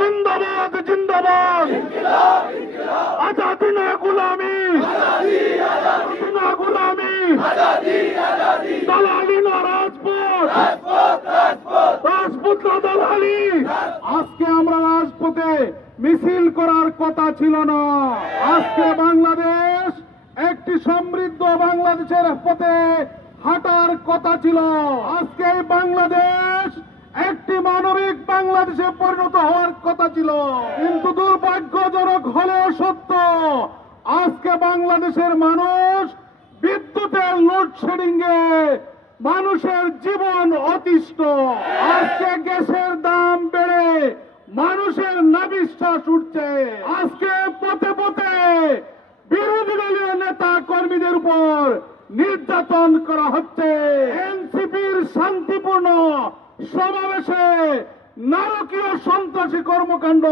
জিন্দাবাদ জিন্দাবাদ আজাদি না গোলামি, না গোলামি, দালালি না রাজপথ, রাজপথ না দালালি। আজকে আমরা রাজপথে মিছিল করার কথা ছিল না। আজকে বাংলাদেশ একটি সমৃদ্ধ বাংলাদেশের পথে হাঁটার কথা ছিল। আজকে বাংলাদেশ একটি মানবিক বাংলাদেশে পরিণত হওয়ার কথা ছিল, কিন্তু দুর্ভাগ্যজনক হলেও সত্য, আজকে বাংলাদেশের মানুষ বিদ্যুতের লোডশেডিং এ মানুষের জীবন অতিষ্ঠ। আজকে গ্যাসের দাম বেড়ে মানুষের নাভিশ্বাস উঠছে। আজকে পথে পথে বিরোধী দলীয় নেতা কর্মীদের উপর নির্যাতন করা হচ্ছে। এনসিপির শান্তিপূর্ণ সমাবেশে নারকীয় সন্ত্রাসী কর্মকাণ্ড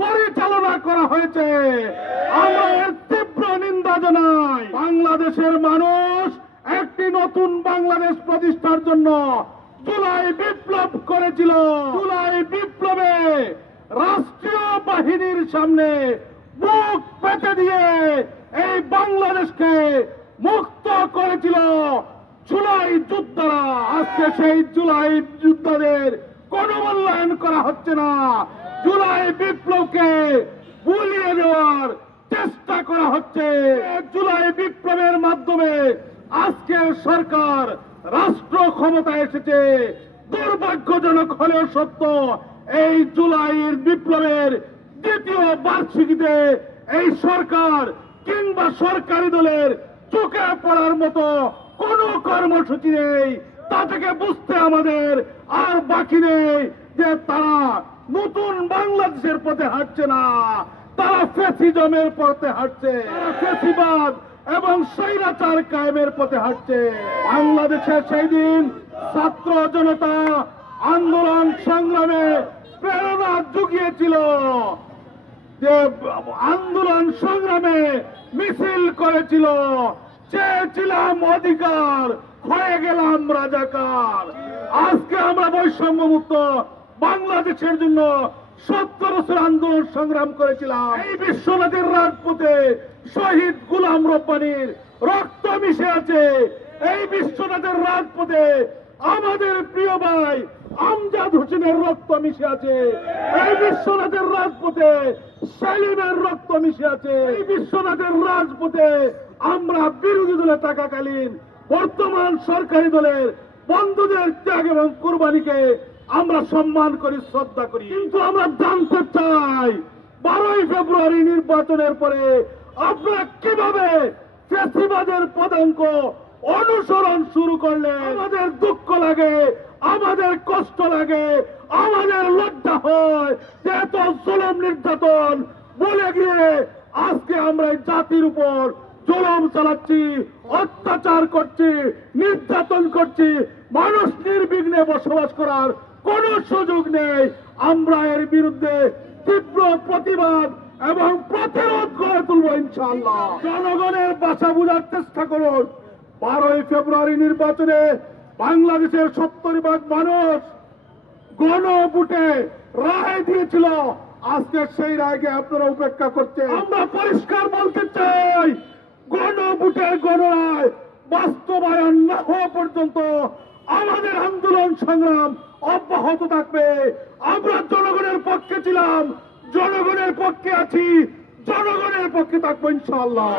পরিচালনা করা হয়েছে। আমরা এর তীব্র নিন্দা জানাই। বাংলাদেশের মানুষ একটি নতুন বাংলাদেশ প্রতিষ্ঠার জন্য জুলাই বিপ্লব করেছিল। জুলাই বিপ্লবে রাষ্ট্রীয় বাহিনীর সামনে বুক পেতে দিয়ে এই বাংলাদেশকে মুক্ত করেছিল জুলাই যোদ্ধারা। আজকে সেই জুলাই যোদ্ধাদের কোন মূল্যায়ন করা হচ্ছে না। জুলাই বিপ্লবকে ভুলিয়ে দেওয়ার চেষ্টা করা হচ্ছে। জুলাই বিপ্লবের মাধ্যমে আজকে সরকার রাষ্ট্র ক্ষমতায় এসেছে। দুর্ভাগ্যজনক হলেও সত্য, এই জুলাইয়ের বিপ্লবের দ্বিতীয় বার্ষিকীতে এই সরকার কিংবা সরকারি দলের চোখে পড়ার মতো কোন কর্মসূচি নেই। তা থেকে বুঝতে আমাদের আর বাকি নেই যে তারা নতুন বাংলাদেশের পথে হাঁটছে না, তারা ফ্যাসিজমের পথে হাঁটছে, ফ্যাসিবাদ এবং স্বৈরাচার কায়েমের পথে হাঁটছে। বাংলাদেশের সেই দিন ছাত্র জনতা আন্দোলন সংগ্রামে প্রেরণা জুগিয়েছিল, যে আন্দোলন সংগ্রামে মিছিল করেছিল, চেয়েছিলাম অধিকার, হয়ে গেলাম রাজাকার। আজকে আমরা বৈষম্যমুক্ত বাংলাদেশের জন্য 70 বছর আন্দোলন সংগ্রাম করেছিলাম। এই বিশ্বনাথের রাজপথে শহীদ গোলাম রব্বানীর রক্ত মিশে আছে। এই বিশ্বনাথের রাজপথে আমাদের প্রিয় ভাই আমজাদ হোসেনের রক্ত মিশে আছে। এই বিশ্বনাথের রাজপথে সেলিমের রক্ত মিশে আছে। এই বিশ্বনাথের রাজপথে আমরা বিরোধী দলে থাকাকালীন বর্তমান সরকারি দলের বন্ধুদের ত্যাগ এবং কুরবানিকে আমরা সম্মান করি, শ্রদ্ধা করি। কিন্তু আমরা জানতে চাই 12ই ফেব্রুয়ারি নির্বাচনের পরে আপনারা কিভাবে ফ্যাসিবাদের পদাঙ্ক অনুসরণ শুরু করলে? আমাদের দুঃখ লাগে, আমাদের কষ্ট লাগে, আমাদের লজ্জা হয় যে এত জুলুম নির্যাতন বলে গিয়ে আজকে আমরা এই জাতির উপর জুলুম চালাচ্ছি, অত্যাচার করছি, নির্যাতন করছি। মানুষ নির্বিঘ্নে বসবাস করার কোন সুযোগ নেই। আমরা এর বিরুদ্ধে তীব্র প্রতিবাদ এবং প্রতিরোধ গড়ে তুলব ইনশাআল্লাহ। জনগণের ভাষা বোঝার চেষ্টা করুন। 12ই ফেব্রুয়ারি নির্বাচনে বাংলাদেশের 70% মানুষ গণভোটে রায় দিয়েছিল। আজকে সেই রায়কে আপনারা উপেক্ষা করছেন। আমরা পরিষ্কার বলতে চাই, গণভোটের গণরায় বাস্তবায়ন না হওয়া পর্যন্ত আমাদের আন্দোলন সংগ্রাম অব্যাহত থাকবে। আমরা জনগণের পক্ষে ছিলাম, জনগণের পক্ষে আছি, জনগণের পক্ষে থাকবো ইনশাআল্লাহ।